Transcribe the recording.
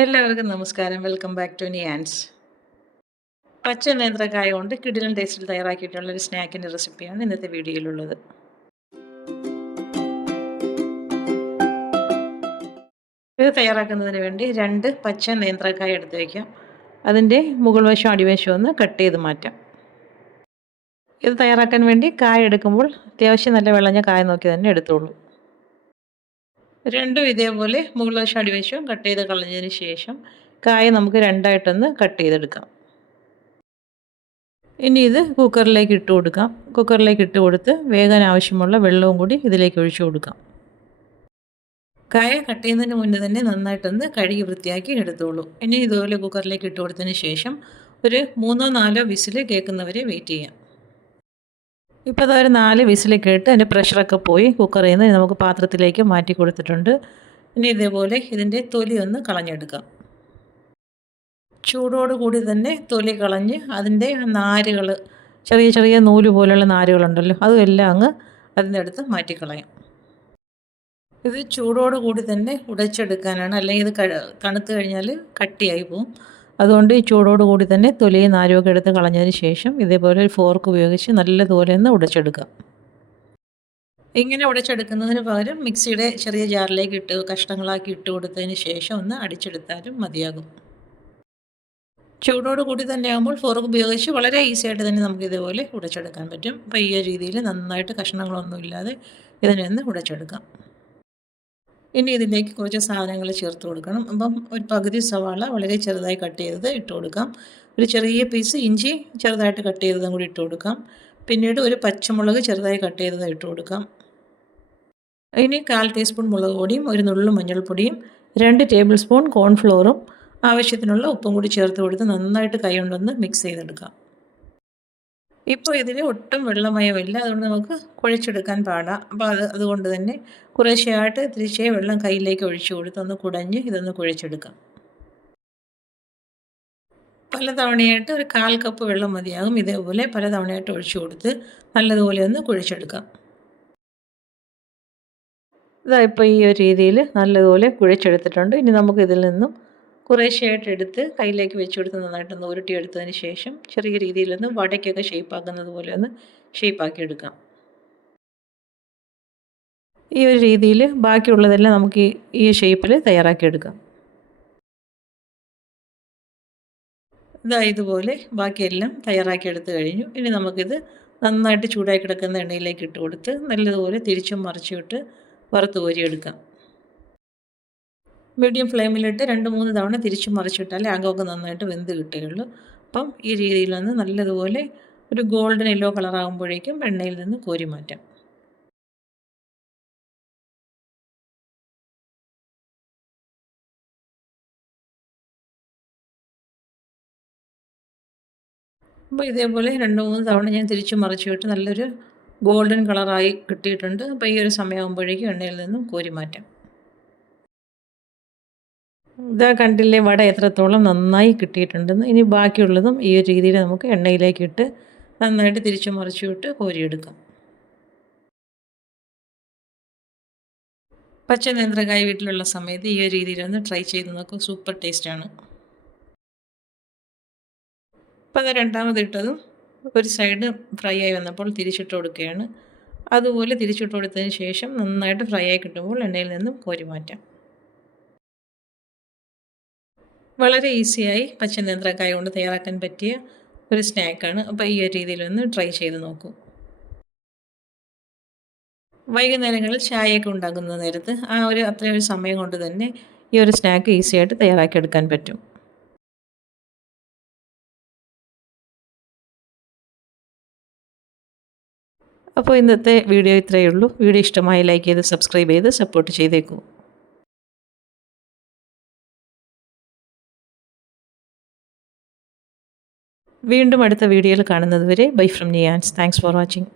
എല്ലാവർക്കും നമസ്കാരം. Welcome back to Niyans. പച്ച നേന്ത്രക്കായ കൊണ്ട് കിടിലൻ ടേസ്റ്റിൽ തയ്യാറാക്കിയിട്ടുള്ള ഒരു സ്നാക്കിൻ്റെ റെസിപ്പിയാണ് ഇന്നത്തെ വീഡിയോയിലുള്ളത്. ഇത് തയ്യാറാക്കുന്നതിന് വേണ്ടി 2 പച്ച നേന്ത്രക്കായ എടുത്ത് വയ്ക്കാം. അതിൻ്റെ മുകൾ വശം അടിവശം ഒന്ന് കട്ട് ചെയ്ത് മാറ്റാം. ഇത് തയ്യാറാക്കാൻ വേണ്ടി കായ എടുക്കുമ്പോൾ അത്യാവശ്യം നല്ല വിളഞ്ഞ കായ നോക്കി തന്നെ എടുത്തോളൂ. രണ്ടും ഇതേപോലെ മുകൾ വശം അടിവശവും കട്ട് ചെയ്ത് കളഞ്ഞതിന് ശേഷം കായ നമുക്ക് രണ്ടായിട്ടൊന്ന് കട്ട് ചെയ്തെടുക്കാം. ഇനി ഇത് കുക്കറിലേക്ക് ഇട്ട് കൊടുക്കാം. കുക്കറിലേക്ക് ഇട്ട് കൊടുത്ത് വേകാൻ ആവശ്യമുള്ള വെള്ളവും കൂടി ഇതിലേക്ക് ഒഴിച്ചു കൊടുക്കാം. കായ കട്ട് ചെയ്യുന്നതിന് മുന്നേ തന്നെ നന്നായിട്ടൊന്ന് കഴുകി വൃത്തിയാക്കി എടുത്തോളൂ. ഇനി ഇതുപോലെ കുക്കറിലേക്ക് ഇട്ട് കൊടുത്തതിന് ശേഷം ഒരു 3-4 വിസിൽ കേൾക്കുന്നവരെ വെയിറ്റ് ചെയ്യാം. ഇപ്പോൾ അതൊരു 4 വിസിൽ കേട്ട് അതിൻ്റെ പ്രഷറൊക്കെ പോയി കുക്കറിൽ നിന്ന് നമുക്ക് പാത്രത്തിലേക്ക് മാറ്റി കൊടുത്തിട്ടുണ്ട്. ഇനി ഇതേപോലെ ഇതിൻ്റെ തൊലി ഒന്ന് കളഞ്ഞെടുക്കാം. ചൂടോട് കൂടി തന്നെ തൊലി കളഞ്ഞ് അതിൻ്റെ നാരുകൾ, ചെറിയ ചെറിയ നൂല് പോലുള്ള നാരുകളുണ്ടല്ലോ, അതുമെല്ലാം അങ്ങ് അതിൻ്റെ അടുത്ത് മാറ്റിക്കളയാം. ഇത് ചൂടോട് കൂടി തന്നെ ഉടച്ചെടുക്കാനാണ്, അല്ലെങ്കിൽ ഇത് തണുത്ത് കഴിഞ്ഞാൽ കട്ടിയായി പോവും. അതുകൊണ്ട് ഈ ചൂടോട് കൂടി തന്നെ തൊലിയും നാരുമൊക്കെ എടുത്ത് കളഞ്ഞതിന് ശേഷം ഇതേപോലെ ഒരു ഫോർക്ക് ഉപയോഗിച്ച് നല്ലതുപോലെ ഒന്ന് ഉടച്ചെടുക്കാം. ഇങ്ങനെ ഉടച്ചെടുക്കുന്നതിന് പകരം മിക്സിയുടെ ചെറിയ ജാറിലേക്ക് ഇട്ട് കഷ്ണങ്ങളാക്കി ഇട്ട് കൊടുത്തതിന് ശേഷം ഒന്ന് അടിച്ചെടുത്താലും മതിയാകും. ചൂടോട് കൂടി തന്നെ ആകുമ്പോൾ ഫോർക്ക് ഉപയോഗിച്ച് വളരെ ഈസി ആയിട്ട് തന്നെ നമുക്ക് ഇതേപോലെ ഉടച്ചെടുക്കാൻ പറ്റും. അപ്പോൾ ഈ രീതിയിൽ നന്നായിട്ട് കഷ്ണങ്ങളൊന്നും ഇല്ലാതെ ഇതിനെ ഒന്ന് ഉടച്ചെടുക്കാം. ഇനി ഇതിലേക്ക് കുറച്ച് സാധനങ്ങൾ ചേർത്ത് കൊടുക്കണം. അപ്പം ഒരു പകുതി സവാള വളരെ ചെറുതായി കട്ട് ചെയ്തത് ഇട്ട് കൊടുക്കാം. ഒരു ചെറിയ പീസ് ഇഞ്ചി ചെറുതായിട്ട് കട്ട് ചെയ്തതും കൂടി ഇട്ട് കൊടുക്കാം. പിന്നീട് ഒരു പച്ചമുളക് ചെറുതായി കട്ട് ചെയ്തത് ഇട്ട് കൊടുക്കാം. ഇനി 1/4 ടീസ്പൂൺ മുളക് പൊടിയും ഒരു നുള്ളു മഞ്ഞൾപ്പൊടിയും 2 ടേബിൾ സ്പൂൺ കോൺഫ്ലോറും ആവശ്യത്തിനുള്ള ഉപ്പും കൂടി ചേർത്ത് കൊടുത്ത് നന്നായിട്ട് കൈ കൊണ്ടൊന്ന് മിക്സ് ചെയ്തെടുക്കാം. ഇപ്പോൾ ഇതിൽ ഒട്ടും വെള്ളമയമില്ല, അതുകൊണ്ട് നമുക്ക് കുഴച്ചെടുക്കാൻ പാടാം. അപ്പോൾ അതുകൊണ്ട് തന്നെ കുറേശ്ശെയായിട്ട് തിരിച്ചേ വെള്ളം കയ്യിലേക്ക് ഒഴിച്ചു കൊടുത്ത് ഒന്ന് കുടഞ്ഞ് ഇതൊന്ന് കുഴച്ചെടുക്കാം. പല തവണയായിട്ട് ഒരു 1/4 കപ്പ് വെള്ളം മതിയാകും. ഇതേപോലെ പല തവണയായിട്ട് ഒഴിച്ചു കൊടുത്ത് നല്ലതുപോലെ ഒന്ന് കുഴച്ചെടുക്കാം. ഇതാ ഇപ്പോൾ ഈ ഒരു രീതിയിൽ നല്ലതുപോലെ കുഴച്ചെടുത്തിട്ടുണ്ട്. ഇനി നമുക്ക് ഇതിൽ നിന്നും കുറേശ്ശെയായിട്ട് എടുത്ത് കയ്യിലേക്ക് വെച്ച് കൊടുത്ത് നന്നായിട്ടൊന്ന് ഉരുട്ടിയെടുത്തതിന് ശേഷം ചെറിയ രീതിയിലൊന്ന് വടയ്ക്കൊക്കെ ഷേപ്പാക്കുന്നത് പോലെ ഒന്ന് ഷേപ്പാക്കി എടുക്കാം. ഈ ഒരു രീതിയിൽ ബാക്കിയുള്ളതെല്ലാം നമുക്ക് ഈ ഷേപ്പിൽ തയ്യാറാക്കിയെടുക്കാം. ഇതാ ഇതുപോലെ ബാക്കിയെല്ലാം തയ്യാറാക്കിയെടുത്ത് കഴിഞ്ഞു. ഇനി നമുക്കിത് നന്നായിട്ട് ചൂടായി കിടക്കുന്ന എണ്ണയിലേക്ക് ഇട്ട് കൊടുത്ത് നല്ലതുപോലെ തിരിച്ചും മറിച്ചും വറുത്ത് കോരിയെടുക്കാം. മീഡിയം ഫ്ലെയിമിലിട്ട് 2-3 തവണ തിരിച്ച് മറിച്ചിട്ടാലേ അകമൊക്കെ നന്നായിട്ട് വെന്ത് കിട്ടുകയുള്ളൂ. അപ്പം ഈ രീതിയിലൊന്ന് നല്ലതുപോലെ ഒരു ഗോൾഡൻ യെല്ലോ കളറാകുമ്പോഴേക്കും എണ്ണയിൽ നിന്ന് കോരി മാറ്റാം. അപ്പോൾ ഇതേപോലെ 2-3 തവണ ഞാൻ തിരിച്ച് മറിച്ചിട്ട് നല്ലൊരു ഗോൾഡൻ കളറായി കിട്ടിയിട്ടുണ്ട്. അപ്പോൾ ഈ ഒരു സമയമാകുമ്പോഴേക്കും എണ്ണയിൽ നിന്നും കോരി മാറ്റാം. ഇതാ കണ്ടില്ലേ വട എത്രത്തോളം നന്നായി കിട്ടിയിട്ടുണ്ടെന്ന്. ഇനി ബാക്കിയുള്ളതും ഈ ഒരു രീതിയിൽ നമുക്ക് എണ്ണയിലേക്ക് ഇട്ട് നന്നായിട്ട് തിരിച്ചു മറിച്ചു വിട്ട് കോരിയെടുക്കാം. പച്ച നേന്ത്രക്കായ വീട്ടിലുള്ള സമയത്ത് ഈ ഒരു രീതിയിലൊന്ന് ട്രൈ ചെയ്ത് നോക്കും. സൂപ്പർ ടേസ്റ്റാണ്. അപ്പോൾ അത് രണ്ടാമത് ഇട്ടതും ഒരു സൈഡ് ഫ്രൈ ആയി വന്നപ്പോൾ തിരിച്ചിട്ട് കൊടുക്കുകയാണ്. അതുപോലെ തിരിച്ചിട്ട് കൊടുത്തതിന് ശേഷം നന്നായിട്ട് ഫ്രൈ ആയി കിട്ടുമ്പോൾ എണ്ണയിൽ നിന്നും കോരി മാറ്റാം. വളരെ ഈസിയായി പച്ച നേന്ത്രക്കായ കൊണ്ട് തയ്യാറാക്കാൻ പറ്റിയ ഒരു സ്നാക്കാണ്. അപ്പോൾ ഈ ഒരു രീതിയിലൊന്ന് ട്രൈ ചെയ്ത് നോക്കൂ. വൈകുന്നേരങ്ങളിൽ ചായയൊക്കെ ഉണ്ടാക്കുന്ന നേരത്ത് അത്രയും ഒരു സമയം കൊണ്ട് തന്നെ ഈ ഒരു സ്നാക്ക് ഈസിയായിട്ട് തയ്യാറാക്കിയെടുക്കാൻ പറ്റും. അപ്പോൾ ഇന്നത്തെ വീഡിയോ ഇത്രയേ ഉള്ളൂ. വീഡിയോ ഇഷ്ടമായി ലൈക്ക് ചെയ്ത് സബ്സ്ക്രൈബ് ചെയ്ത് സപ്പോർട്ട് ചെയ്തേക്കൂ. വീണ്ടും അടുത്ത വീഡിയോയിൽ കാണുന്നത് വരെ bye from Niyans. Thanks for watching.